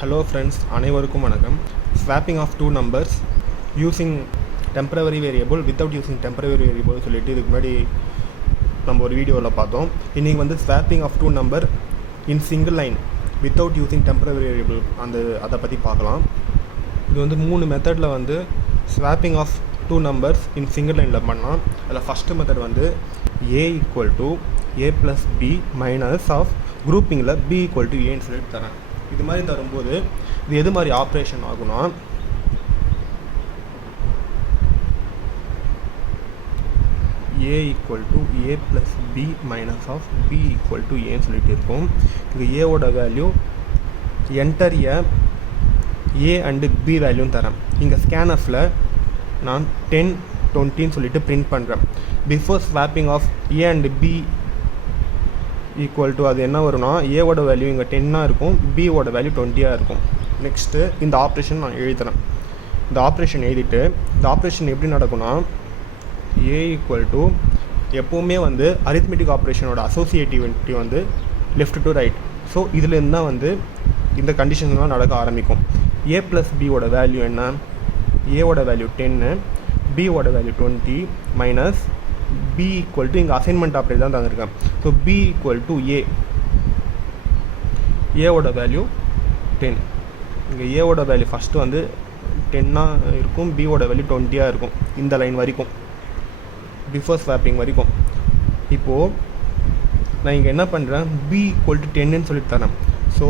Hello friends, அனைவருக்கும் வணக்கம். Swapping of two numbers using temporary variable without using temporary variable சொல்லிட்டு இதுக்கு முன்னாடி நம்ம ஒரு வீடியோவில் பார்த்தோம். இன்றைக்கி வந்து swapping of two number in single line without using temporary variable அதை பற்றி பார்க்கலாம். இது வந்து 3 மெத்தடில் வந்து swapping of two numbers in single லைனில் பண்ணலாம். அதில் ஃபஸ்ட்டு மெத்தட் வந்து a equal to a plus b minus of groupingல b equal to aன்னு சொல்லிட்டு தரேன். இது மாதிரி தரும்போது இது எது மாதிரி ஆப்ரேஷன் ஆகும்னா a equal to a plus b minus of b equal to a சொல்லிட்டு இருக்கும். இங்கே a ஓட value enter a and b வேல்யூன்னு தரேன். இங்கே ஸ்கேனஃபில் நான் 10 20 சொல்லிட்டு பிரிண்ட் பண்ணுறேன். Before swapping of a and b equal to அது என்ன வரும்னா ஏவோட வேல்யூ இங்கே 10ஆக இருக்கும், பியோட வேல்யூ 20ஆக இருக்கும். நெக்ஸ்ட்டு இந்த ஆப்ரேஷன் நான் எழுதுறேன். இந்த ஆப்ரேஷன் எழுதிட்டு இந்த ஆப்ரேஷன் எப்படி நடக்கும்னா ஏ ஈக்குவல் டு எப்போவுமே வந்து அரித்மெட்டிக் ஆப்ரேஷனோட அசோசியேட்டிவிட்டி வந்து லெஃப்ட் டு ரைட். ஸோ இதுலேருந்து தான் வந்து இந்த கண்டிஷன்லாம் நடக்க ஆரம்பிக்கும். ஏ ப்ளஸ் பியோட வேல்யூ என்ன, ஏவோட வேல்யூ 10, பியோட value 20 minus b equal to இங்கே அசைன்மெண்ட் ஆப்ரேட் தான் தந்திருக்கேன். So b equal to a, ஏவோட வேல்யூ 10. இங்கே ஏவோட வேல்யூ ஃபஸ்ட்டு வந்து 10ஆக இருக்கும், பியோட வேல்யூ 20ஆக இருக்கும். இந்த லைன் வரைக்கும் பிஃபோர் ஸ்வாப்பிங் வரைக்கும். இப்போது நான் இங்கே என்ன பண்ணுறேன், b equal to 10ன்னு சொல்லிட்டு தரேன். ஸோ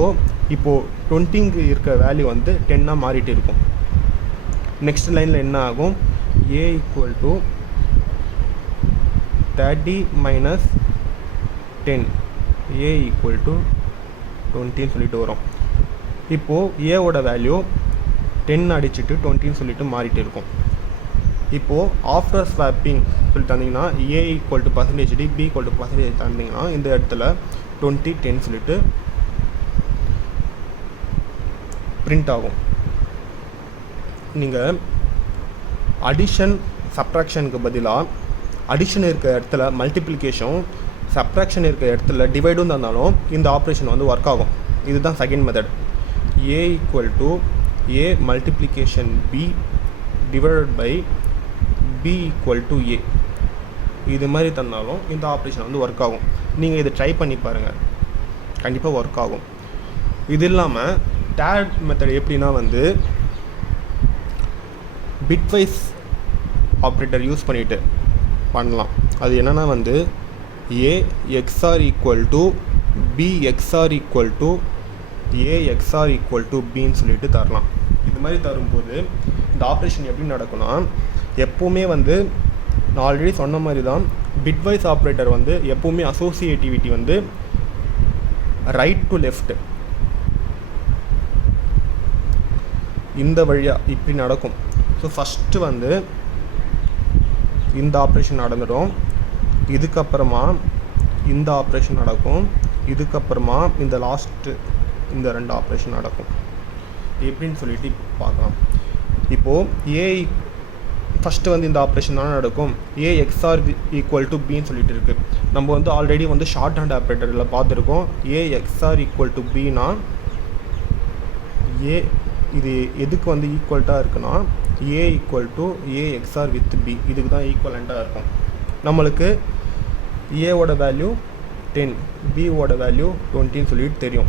இப்போது 20க்கு இருக்க வேல்யூ வந்து 10ஆக மாறிட்டு இருக்கும். நெக்ஸ்ட் லைனில் என்ன ஆகும், a equal to 30 minus 10, a equal to 20 சொல்லிட்டு வரும். இப்போது ஏவோட வேல்யூ 10 அடிச்சுட்டு 20 சொல்லிட்டு மாறிட்டு இருக்கும். இப்போது ஆஃப்டர் ஸ்வாப்பிங் சொல்லி தந்தீங்கன்னா a equal to percentage d, b equal to percentage தந்தீங்கன்னா இந்த இடத்துல 20 10 சொல்லிட்டு பிரிண்ட் ஆகும். நீங்கள் அடிஷன் சப்ட்ராக்ஷனுக்கு பதிலாக அடிஷன் இருக்க இடத்துல மல்டிப்ளிகேஷன், சப்ட்ராக்ஷன் இருக்க இடத்துல டிவைடும் தந்தாலும் இந்த ஆப்ரேஷன் வந்து ஒர்க் ஆகும். இதுதான் second method. a equal to a multiplication b divided by b equal to a. இது மாதிரி தந்தாலும் இந்த ஆப்ரேஷன் வந்து ஒர்க் ஆகும். நீங்கள் இதை ட்ரை பண்ணி பாருங்கள், கண்டிப்பாக ஒர்க் ஆகும். இது இல்லாமல் தேர்ட் மெத்தட் எப்படின்னா வந்து பிட்வைஸ் ஆப்ரேட்டர் யூஸ் பண்ணிவிட்டு பண்ணலாம். அது என்னென்னா வந்து a XOR equal to b XOR equal to a XOR equal to bன்னு சொல்லிட்டு தரலாம். இது மாதிரி தரும்போது இந்த ஆப்ரேஷன் எப்படி நடக்கும்னா எப்போவுமே வந்து நான் ஆல்ரெடி சொன்ன மாதிரி தான் பிட்வைஸ் ஆப்ரேட்டர் வந்து எப்போவுமே அசோசியேட்டிவிட்டி வந்து ரைட் டு லெஃப்ட் இந்த வழியாக இப்படி நடக்கும். ஸோ ஃபஸ்ட்டு வந்து இந்த ஆப்ரேஷன் நடந்துடும், இதுக்கப்புறமா இந்த ஆப்ரேஷன் நடக்கும், இதுக்கப்புறமா இந்த லாஸ்ட்டு இந்த 2 ஆப்ரேஷன் நடக்கும். எப்படின்னு சொல்லிட்டு பார்க்கலாம். இப்போது ஏ ஃபஸ்ட்டு வந்து இந்த ஆப்ரேஷன் தான் நடக்கும். a XOR ஈக்குவல் டு பின்னு சொல்லிட்டு இருக்குது. நம்ம வந்து ஆல்ரெடி வந்து ஷார்ட் ஹேண்ட் ஆப்ரேட்டரில் பார்த்துருக்கோம். a XOR ஈக்குவல் டு பின்னா ஏ இது எதுக்கு வந்து ஈக்குவல்ட்டாக இருக்குன்னா a equal to a XOR with b, இதுக்கு தான் ஈக்குவலண்ட்டாக இருக்கும். நம்மளுக்கு ஏவோட வேல்யூ 10, பியோட வேல்யூ 20ன்னு சொல்லிட்டு தெரியும்.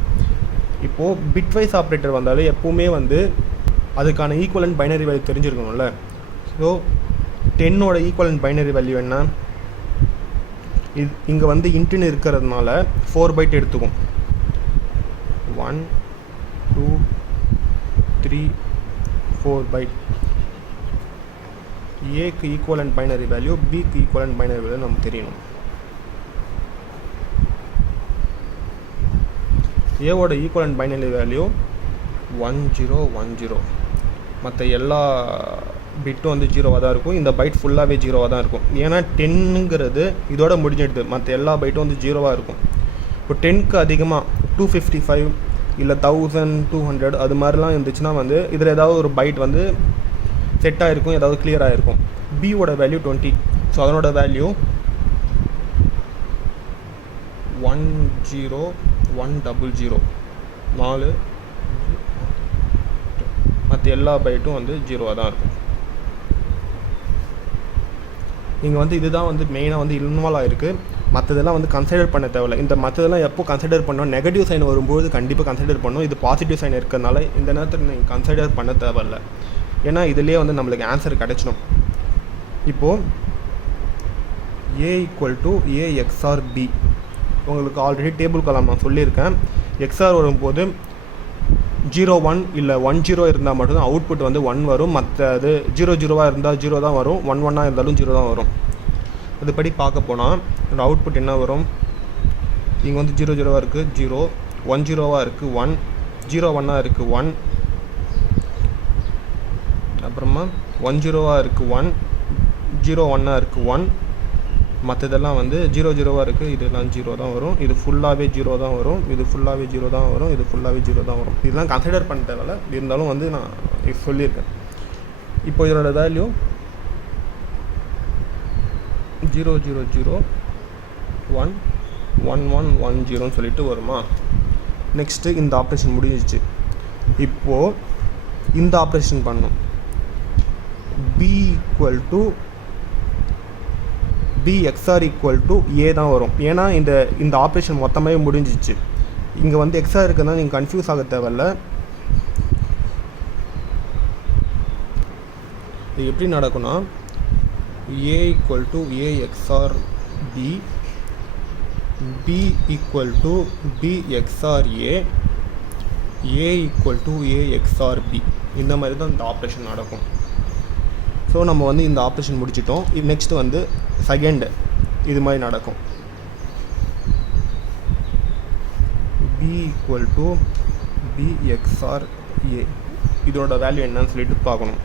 இப்போது பிட்வைஸ் ஆப்ரேட்டர் வந்தாலே எப்போவுமே வந்து அதுக்கான ஈக்குவலண்ட் பைனரி வேல்யூ தெரிஞ்சிருக்கணும்ல. ஸோ 10ஓட ஈக்குவலண்ட் பைனரி வேல்யூ என்ன, இது இங்கே வந்து இன்ட்டுன்னு இருக்கிறதுனால 4 பைட் எடுத்துக்கும். 1 2 3 4 பைட். ஏக்கு ஈக்குவலண்ட் பைனரி வேல்யூ, பிக்கு ஈக்குவலண்ட் பைனரி வேல்யூ நமக்கு தெரியணும். ஏவோட ஈக்குவலண்ட் பைனரி வேல்யூ 1010, மற்ற எல்லா பிட்டும் வந்து 0வாக தான் இருக்கும். இந்த பைட் ஃபுல்லாகவே 0வாக தான் இருக்கும். ஏன்னா 10ங்கிறது இதோட முடிஞ்சிடுது, மற்ற எல்லா பைட்டும் வந்து 0வாக இருக்கும். இப்போ 10க்கு அதிகமாக 255 இல்லை 1200 அது மாதிரிலாம் இருந்துச்சுன்னா வந்து இதில் ஏதாவது ஒரு பைட் வந்து செட் ஆகிருக்கும், ஏதாவது கிளியர் ஆகிருக்கும். பியோட வேல்யூ 20, ஸோ அதனோட வேல்யூ 10100 4 மற்ற எல்லா பைட்டும் வந்து 0 தான் இருக்கும். நீங்கள் வந்து இதுதான் வந்து மெயினாக வந்து இன்வால்வ் ஆகிருக்கு. மற்றதெல்லாம் வந்து கன்சிடர் பண்ண தேவையில்லை. இந்த மற்றதெல்லாம் எப்போ கன்சிடர் பண்ணோம், நெகட்டிவ் சைன் வரும்போது கண்டிப்பாக கன்சிடர் பண்ணணும். இது பாசிட்டிவ் சைன் இருக்கிறதுனால இந்த நேரத்தில் நீங்கள் கன்சிடர் பண்ண தேவையில்லை. ஏன்னா இதுலேயே வந்து நம்மளுக்கு ஆன்சர் கிடச்சிடும். இப்போது A = A XOR B உங்களுக்கு ஆல்ரெடி டேபிள் காலம் நான் சொல்லியிருக்கேன். XOR வரும்போது 0-1 இல்லை 1-0 இருந்தால் மட்டும்தான் அவுட்புட் வந்து 1 வரும். மற்றது 0-0 இருந்தால் 0 தான் வரும், 1-1 இருந்தாலும் 0 தான் வரும். அதுபடி பார்க்க போனால் இந்த அவுட்புட் என்ன வரும், இங்கே வந்து 0-0 இருக்குது 0, 1-0 இருக்குது 1, 0-1 இருக்குது 1, அப்புறமா 1-0 இருக்குது 1, 0-1 இருக்குது 1, மற்றதெல்லாம் வந்து 0-0 இருக்குது. இதெல்லாம் 0 தான் வரும், இது ஃபுல்லாகவே 0 தான் வரும், இது ஃபுல்லாகவே 0 தான் வரும், இது ஃபுல்லாகவே 0 தான் வரும். இதெல்லாம் கன்சிடர் பண்ண தேவையில்ல, இருந்தாலும் வந்து நான் சொல்லியிருக்கேன். இப்போ இதோட வேல்யூ 0-0-0 1 1-1-1-0 சொல்லிட்டு வருமா. நெக்ஸ்ட்டு இந்த ஆப்ரேஷன் முடிஞ்சிச்சு. இப்போது இந்த ஆப்ரேஷன் பண்ணணும். B XOR A தான் வரும். ஏன்னா இந்த ஆப்ரேஷன் மொத்தமாகவே முடிஞ்சிச்சு. இங்கே வந்து XOR இருக்குதுன்னா நீங்கள் கன்ஃபியூஸ் ஆக தேவையில்ல. இது எப்படி நடக்கும்னா A = A XOR B, B = B XOR A, A = A XOR B. இந்த மாதிரி தான் இந்த ஆப்ரேஷன் நடக்கும். ஸோ நம்ம வந்து இந்த ஆப்ரேஷன் முடிச்சிட்டோம். நெக்ஸ்ட்டு வந்து செகண்ட் இது மாதிரி நடக்கும். B = B XOR A. இதோட வேல்யூ என்னன்னு சொல்லிட்டு பார்க்கணும்.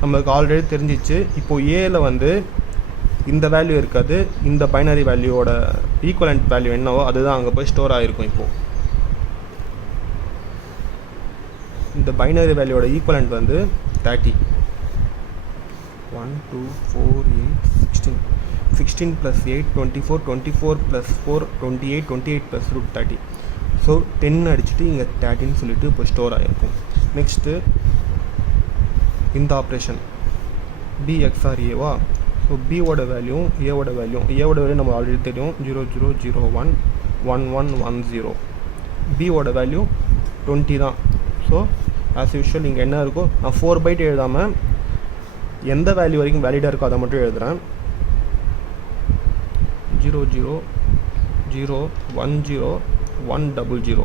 நம்மளுக்கு ஆல்ரெடி தெரிஞ்சிச்சு. இப்போது ஏல வந்து இந்த வேல்யூ இருக்காது, இந்த பைனரி வேல்யூவோட ஈக்குவலண்ட் வேல்யூ என்னவோ அதுதான் அங்கே போய் ஸ்டோர் ஆகிருக்கும். இப்போது இந்த பைனரி வேல்யூவோட ஈக்குவலண்ட் வந்து 30. 1 2 4 8 16 16 + 8 24 24 + 4 28 28 + √30. ஸோ 10 அடிச்சுட்டு இங்கே 30 சொல்லிட்டு இப்போ ஸ்டோர் ஆகிருக்கும். நெக்ஸ்ட்டு இந்த operation B XOR A. So பியோட வேல்யூ ஏவோட வேல்யூ நம்ம ஆல்ரெடி தெரியும், 0001 1110. பியோட வேல்யூ 20 தான். ஸோ ஆஸ் யூஷுவல் இங்கே என்ன இருக்கோ, நான் 4 பைட் எழுதாமல் எந்த வேல்யூ வரைக்கும் வேலிடாக இருக்கோ அதை மட்டும் எழுதுகிறேன். 00010100.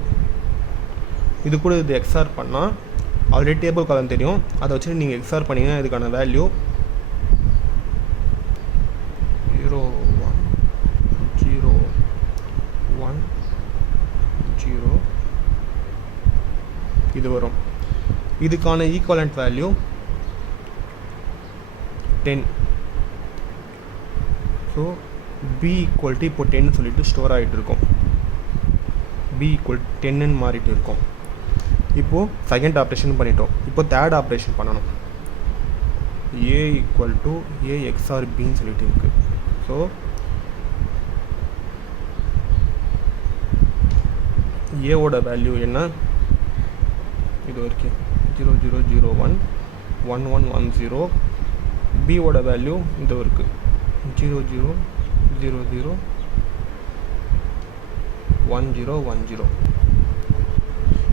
இது கூட இது எக்ஸ்ஆர் பண்ணால் ஆல்ரெடி டேபிள் காலம் தெரியும், அதை வச்சு நீங்கள் எக்ஸ்ஆர் பண்ணிங்கன்னா இதுக்கான வேல்யூ 010110 இது வரும். இதுக்கான ஈக்குவலண்ட் வேல்யூ 10. ஸோ B = இப்போ 10 சொல்லிட்டு ஸ்டோர் ஆகிட்டு இருக்கும். B = 10ன்னு மாறிட்டு இருக்கும். இப்போது செகண்ட் ஆப்ரேஷன் பண்ணிட்டோம். இப்போ தேர்ட் ஆப்ரேஷன் பண்ணணும். A = A XOR Bன்னு சொல்லிட்டு இருக்குது. ஸோ ஏவோட வேல்யூ என்ன, இது வரைக்கும் 0001 1110. பியோட வேல்யூ இது இருக்குது 0000 1010.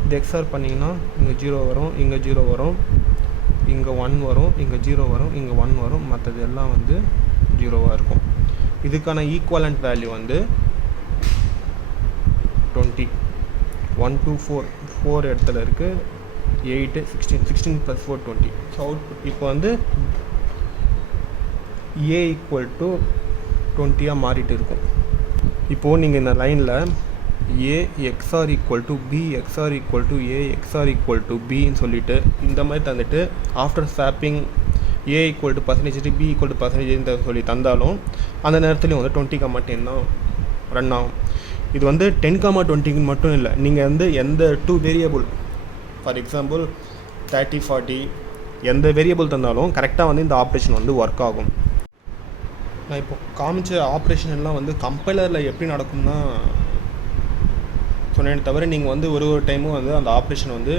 இது எக்ஸ்ஆர் பண்ணிங்கன்னா இங்கே 0 வரும், இங்கே 0 வரும், இங்கே 1 வரும், இங்கே 0 வரும், இங்கே 1 வரும், மற்றது எல்லாம் வந்து 0வாக இருக்கும். இதுக்கான ஈக்குவலண்ட் வேல்யூ வந்து 20. 1 2 4 இடத்துல இருக்குது, 8 16 16 + 4 20. ஸோ அவுட்புட் இப்போ வந்து A = 20 மாறிட்டு இருக்கும். இப்போது நீங்கள் இந்த லைனில் A XOR = B XOR = A XOR = Bன்னு சொல்லிவிட்டு இந்த மாதிரி தந்துட்டு ஆஃப்டர் ஸ்வாப்பிங் A = % B = % சொல்லி தந்தாலும் அந்த நேரத்துலையும் வந்து 20, 10 தான் ரன் ஆகும். இது வந்து 10, 20 மட்டும் இல்லை, நீங்கள் வந்து எந்த 2 வேரியபிள், ஃபார் எக்ஸாம்பிள் 30 40 எந்த வேரியபிள் தந்தாலும் கரெக்டாக வந்து இந்த ஆப்ரேஷன் வந்து ஒர்க் ஆகும். நான் இப்போ காமிச்ச ஆப்ரேஷன் எல்லாம் வந்து கம்பைலரில் எப்படி நடக்கும்னா சொன்னேன் தவிர, நீங்கள் வந்து ஒரு டைமும் வந்து அந்த ஆப்ரேஷன் வந்து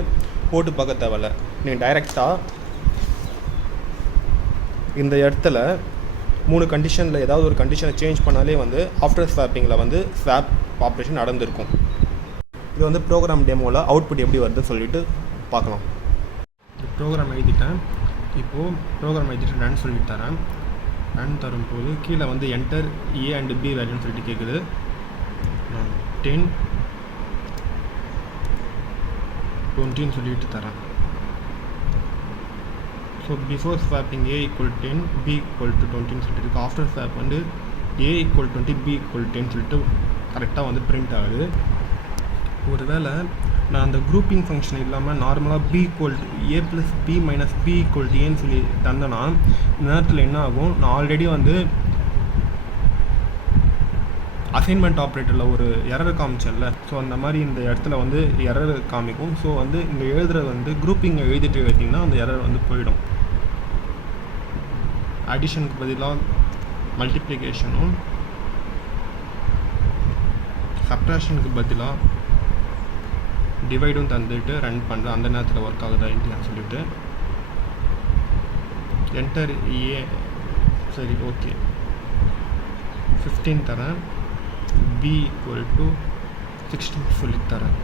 போட்டு பார்க்க தேவையில்ல. நீங்கள் டைரெக்டாக இந்த இடத்துல 3 கண்டிஷனில் ஏதாவது ஒரு கண்டிஷனை சேஞ்ச் பண்ணாலே வந்து ஆஃப்டர் ஸ்வாப்பிங்கில் வந்து ஸ்வாப் ஆப்ரேஷன் நடந்திருக்கும். இது வந்து ப்ரோக்ராம் டெமோவில் அவுட்புட் எப்படி வருதுன்னு சொல்லிட்டு பார்க்கலாம். ப்ரோக்ராம் எழுதிட்டேன். இப்போது ப்ரோக்ராம் எழுதிட்டு ரன் சொல்லிட்டு தரேன். ரன் தரும்போது கீழே வந்து என்டர் ஏ அண்ட் பி வேல்யூன்னு சொல்லிட்டு கேட்குது. நான் 10 20 சொல்லிட்டு தரேன். So before swapping A equal 10 B equal to 20 சொல்லிட்டு இருக்குது. ஆஃப்டர் ஸ்வாப் வந்து ஏ ஈக்குவல் 20 பி ஈக்குவல் 10 சொல்லிட்டு கரெக்டாக வந்து பிரிண்ட் ஆகுது. ஒருவேளை நான் அந்த குரூப்பிங் ஃபங்க்ஷன் இல்லாமல் நார்மலாக B equal to A plus B minus B equal to ஏன்னு சொல்லி தந்தேன்னா இந்த நேரத்தில் என்ன ஆகும், நான் ஆல்ரெடி வந்து அசைன்மெண்ட் ஆப்ரேட்டரில் ஒரு எரர் காமிச்சேன்ல, ஸோ அந்த மாதிரி இந்த இடத்துல வந்து எரர் காமிக்கும். ஸோ வந்து இங்கே எழுதுறது வந்து குரூப்பிங்கை எழுதிட்டு எழுதிங்கன்னா அந்த எரர் வந்து போயிடும். அடிஷனுக்கு பதிலாக மல்டிப்ளிகேஷனும் சப்ட்ராக்ஷனுக்கு பதிலாக டிவைடும் தந்துட்டு ரன் பண்ணுறேன். அந்த நேரத்தில் ஒர்க் ஆகுதா இல்லையான்னு சொல்லிவிட்டு என்டர் ஏ, சரி ஓகே 15 தரேன், பி ஈக்குவல் டு 16 சொல்லி தரேன்.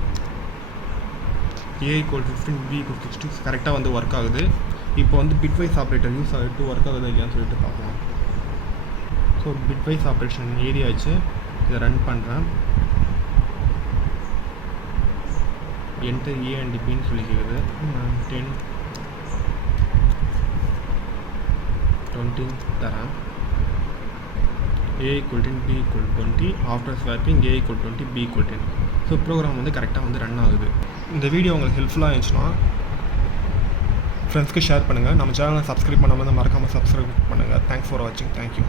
ஏ ஈக்குவல் 15 பி ஈக்குவல் 16 கரெக்டாக வந்து ஒர்க் ஆகுது. இப்போ வந்து பிட்வைஸ் ஆப்ரேட்டர் யூஸ் ஆகிட்டு ஒர்க் ஆகுதா இல்லையான்னு சொல்லிட்டு பார்க்கலாம். ஸோ பிட்வைஸ் ஆப்ரேஷன் ஏறியாச்சு. இதை ரன் பண்ணுறேன். என்டர் ஏ அண்ட் பின்னு சொல்லிக்கிறது. 10 20 தரேன். A equal 10 B equal 20. After swapping A equal 20 B equal 10. So program வந்து கரெக்டாக வந்து ரன் ஆகுது. இந்த வீடியோ உங்களுக்கு ஹெல்ப்ஃபுல்லாக இருந்துச்சுன்னா ஃப்ரெண்ட்ஸ்க்கு ஷேர் பண்ணுங்கள். நம்ம சேனலை சப்ஸ்கிரைப் பண்ணாமல் மறக்காமல் சப்ஸ்கிரைப் பண்ணுங்கள். தேங்க்ஸ் ஃபார் வாட்சிங். தேங்க்யூ.